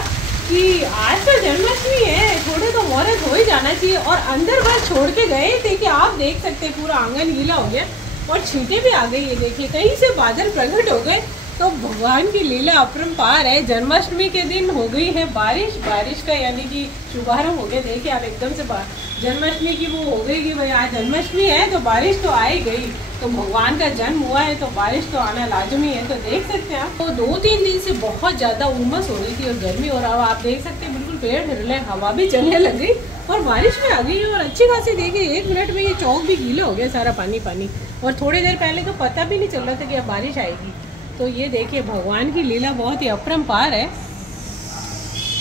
कि आज तो जन्माष्टमी है, थोड़े तो मुहूर्त हो ही जाना चाहिए, और अंदर बार छोड़ के गए थे कि आप देख सकते हैं पूरा आंगन गीला हो गया और छींटे भी आ गई। ये देखिए कहीं से बादल प्रकट हो गए, तो भगवान की लीला अपरंपार है। जन्माष्टमी के दिन हो गई है बारिश, बारिश का यानी कि शुभारंभ हो गया। देखिए आप एकदम से जन्माष्टमी की वो हो गई कि भाई आज जन्माष्टमी है तो बारिश तो आ ही गई। तो भगवान का जन्म हुआ है तो बारिश तो आना लाजमी है। तो देख सकते हैं आप, तो 2-3 दिन से बहुत ज्यादा उमस हो रही थी और गर्मी, और अब आप देख सकते हैं बिल्कुल पेड़ हिल रहे, हवा भी चलने लग गई और बारिश भी आ गई। और अच्छी खासी देखिए 1 मिनट में ये चौक भी गीला हो गया, सारा पानी पानी। और थोड़ी देर पहले तो पता भी नहीं चल रहा था कि अब बारिश आएगी। तो ये देखिए भगवान की लीला बहुत ही अपरंपार है।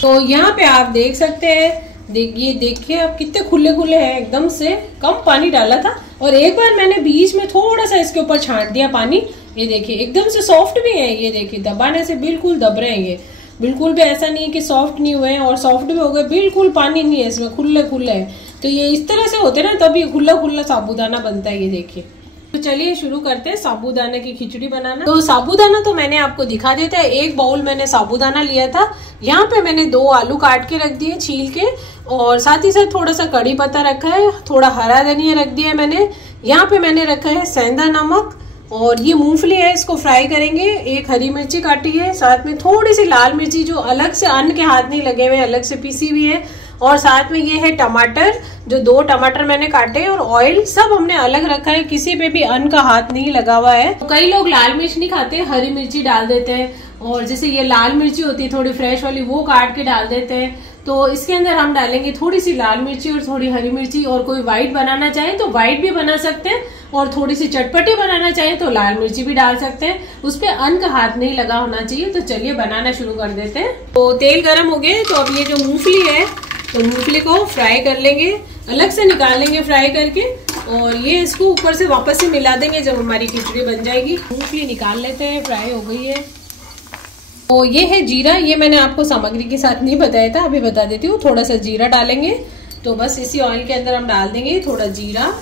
तो यहाँ पे आप देख सकते हैं, देखिए आप कितने खुले खुले हैं, एकदम से कम पानी डाला था, और एक बार मैंने बीच में थोड़ा सा इसके ऊपर छांट दिया पानी। ये देखिए एकदम से सॉफ्ट भी है, ये देखिए दबाने से बिल्कुल दब रहे हैं ये, बिल्कुल भी ऐसा नहीं कि सॉफ्ट नहीं हुए और सॉफ्ट भी हो गए, बिल्कुल पानी नहीं है इसमें, खुले खुले हैं। तो ये इस तरह से होते ना तब ये खुला खुला साबूदाना बनता है। ये देखिए, तो चलिए शुरू करते हैं साबूदाना की खिचड़ी बनाना। तो साबूदाना तो मैंने आपको दिखा देता है, 1 बाउल मैंने साबूदाना लिया था। यहाँ पे मैंने 2 आलू काट के रख दिए छील के, और साथ ही साथ थोड़ा सा कड़ी पत्ता रखा है, थोड़ा हरा धनिया रख दिया है मैंने। यहाँ पे मैंने रखा है सेंधा नमक, और ये मूंगफली है, इसको फ्राई करेंगे। 1 हरी मिर्ची काटी है, साथ में थोड़ी सी लाल मिर्ची जो अलग से अन्न के हाथ नहीं लगे हुए, अलग से पीसी हुई है, और साथ में ये है टमाटर, जो 2 टमाटर मैंने काटे, और ऑयल सब हमने अलग रखा है, किसी पे भी अन्न का हाथ नहीं लगा हुआ है। कई लोग लाल मिर्च नहीं खाते, हरी मिर्ची डाल देते हैं, और जैसे ये लाल मिर्ची होती है थोड़ी फ्रेश वाली, वो काट के डाल देते हैं। तो इसके अंदर हम डालेंगे थोड़ी सी लाल मिर्ची और थोड़ी हरी मिर्ची, और कोई व्हाइट बनाना चाहे तो व्हाइट भी बना सकते हैं, और थोड़ी सी चटपटी बनाना चाहे तो लाल मिर्ची भी डाल सकते हैं। उस पे अन्न का हाथ नहीं लगा होना चाहिए। तो चलिए बनाना शुरू कर देते हैं। तो तेल गर्म हो गया, तो अब ये जो मूंगफली है तो मूंगफली को फ्राई कर लेंगे, अलग से निकाल लेंगे फ्राई करके, और ये इसको ऊपर से वापस से मिला देंगे जब हमारी खिचड़ी बन जाएगी। मूंगफली निकाल लेते हैं, फ्राई हो गई है। तो ये है जीरा, ये मैंने आपको सामग्री के साथ नहीं बताया था, अभी बता देती हूँ। थोड़ा सा जीरा डालेंगे, तो बस इसी ऑयल के अंदर हम डाल देंगे थोड़ा जीरा,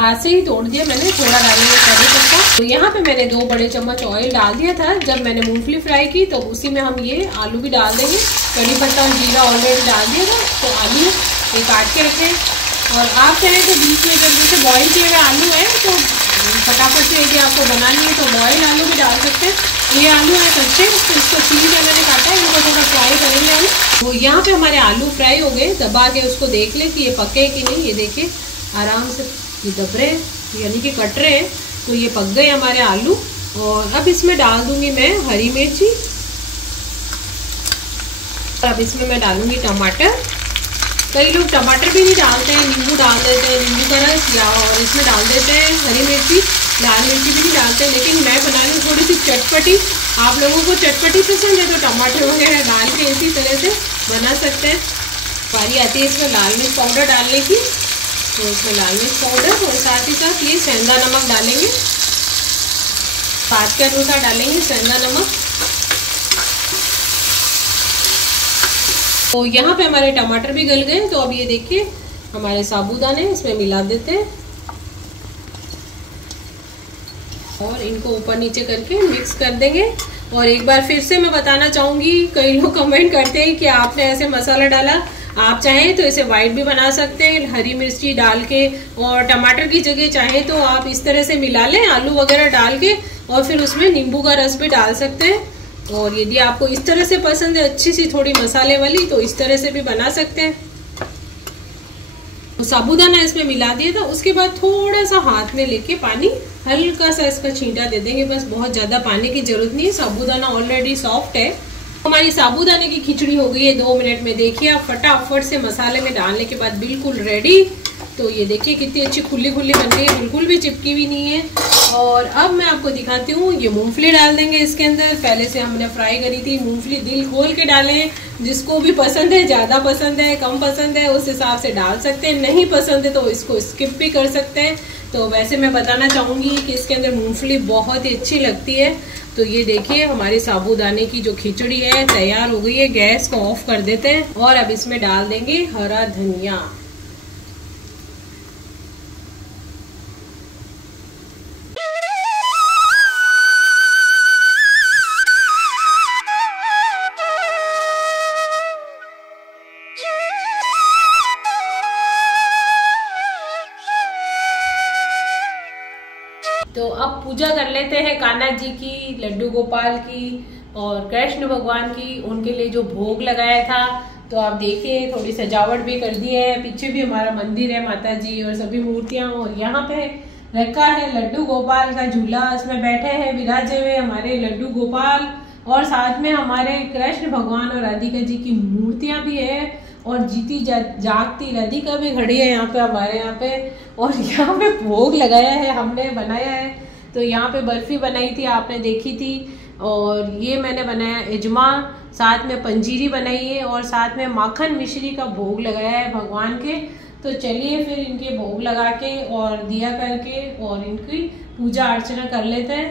हाथ से ही तोड़ दिया मैंने, थोड़ा डालेंगे कड़ी पत्ता। तो यहाँ पे मैंने 2 बड़े चम्मच ऑयल डाल दिया था जब मैंने मूंगफली फ्राई की, तो उसी में हम ये आलू भी डाल देंगे। कड़ी पत्ता और जीरा ऑलरेडी डाल दिया था, तो आलू ये काट के रखें। और आप चाहें तो बीच में जब जैसे बॉईल किए हुए आलू है तो फटाफट से यदि आपको बनानी है तो बॉयल आलू भी डाल सकते हैं। ये आलू है कच्चे, तो इसको छील के मैंने काटा है, इनको थोड़ा फ्राई करेंगे हम। तो यहाँ पे हमारे आलू फ्राई हो गए। दबा के उसको देख ले कि ये पके कि नहीं। ये देखिए आराम से ये दब रहे हैं, यानी कि कट रहे हैं, तो ये पक गए हमारे आलू। और अब इसमें डाल दूंगी मैं हरी मिर्ची, अब इसमें मैं डालूंगी टमाटर। कई लोग टमाटर भी नहीं डालते हैं, नींबू डाल देते हैं, नींबू का रस, या और इसमें डाल देते हैं हरी मिर्ची, लाल मिर्ची भी नहीं डालते हैं। लेकिन मैं बना रही हूँ थोड़ी सी चटपटी। आप लोगों को चटपटी पसंद है तो टमाटर वगैरह डाल के इसी तरह से बना सकते हैं। बारी आती है इसमें लाल मिर्च पाउडर डालने की, तो इसमें लाल मिर्च पाउडर और साथ ही साथ ये सेंधा नमक डालेंगे, स्वाद के अनुसार डालेंगे सेंधा नमक। तो यहाँ पे हमारे टमाटर भी गल गए। तो अब ये देखिए हमारे साबूदाने इसमें मिला देते हैं और इनको ऊपर नीचे करके मिक्स कर देंगे। और एक बार फिर से मैं बताना चाहूंगी, कई लोग कमेंट करते हैं कि आपने ऐसे मसाला डाला। आप चाहें तो इसे व्हाइट भी बना सकते हैं हरी मिर्ची डाल के, और टमाटर की जगह चाहें तो आप इस तरह से मिला लें आलू वगैरह डाल के, और फिर उसमें नींबू का रस भी डाल सकते हैं। और यदि आपको इस तरह से पसंद है अच्छी सी थोड़ी मसाले वाली, तो इस तरह से भी बना सकते हैं। तो साबूदाना इसमें मिला दिया था। उसके बाद थोड़ा सा हाथ में लेके पानी हल्का सा इसका छींटा दे देंगे, बस बहुत ज्यादा पानी की जरूरत नहीं है, साबूदाना ऑलरेडी सॉफ्ट है। हमारी साबूदाने की खिचड़ी हो गई है 2 मिनट में। देखिए आप फटाफट से मसाले में डालने के बाद बिल्कुल रेडी। तो ये देखिए कितनी अच्छी खुली खुली बन रही है, बिल्कुल भी चिपकी हुई नहीं है। और अब मैं आपको दिखाती हूँ, ये मूंगफली डाल देंगे इसके अंदर। पहले से हमने फ्राई करी थी मूंगफली, दिल खोल के डालें। जिसको भी पसंद है, ज़्यादा पसंद है, कम पसंद है, उस हिसाब से डाल सकते हैं। नहीं पसंद है तो इसको स्किप भी कर सकते हैं। तो वैसे मैं बताना चाहूँगी कि इसके अंदर मूंगफली बहुत ही अच्छी लगती है। तो ये देखिए हमारी साबूदाने की जो खिचड़ी है तैयार हो गई है। गैस को ऑफ कर देते हैं और अब इसमें डाल देंगे हरा धनिया। तो अब पूजा कर लेते हैं कान्हा जी की, लड्डू गोपाल की और कृष्ण भगवान की। उनके लिए जो भोग लगाया था, तो आप देखिए थोड़ी सजावट भी कर दी है। पीछे भी हमारा मंदिर है, माता जी और सभी मूर्तियां। और यहाँ पे रखा है लड्डू गोपाल का झूला, इसमें बैठे हैं विराजे हुए हमारे लड्डू गोपाल, और साथ में हमारे कृष्ण भगवान और राधिका जी की मूर्तियां भी है। और जीती जागती राधिका भी खड़ी है यहाँ पे हमारे यहाँ पे। और यहाँ पे भोग लगाया है, हमने बनाया है। तो यहाँ पे बर्फी बनाई थी, आपने देखी थी। और ये मैंने बनाया इजमा, साथ में पंजीरी बनाई है, और साथ में माखन मिश्री का भोग लगाया है भगवान के। तो चलिए फिर इनके भोग लगा के और दिया करके और इनकी पूजा अर्चना कर लेते हैं।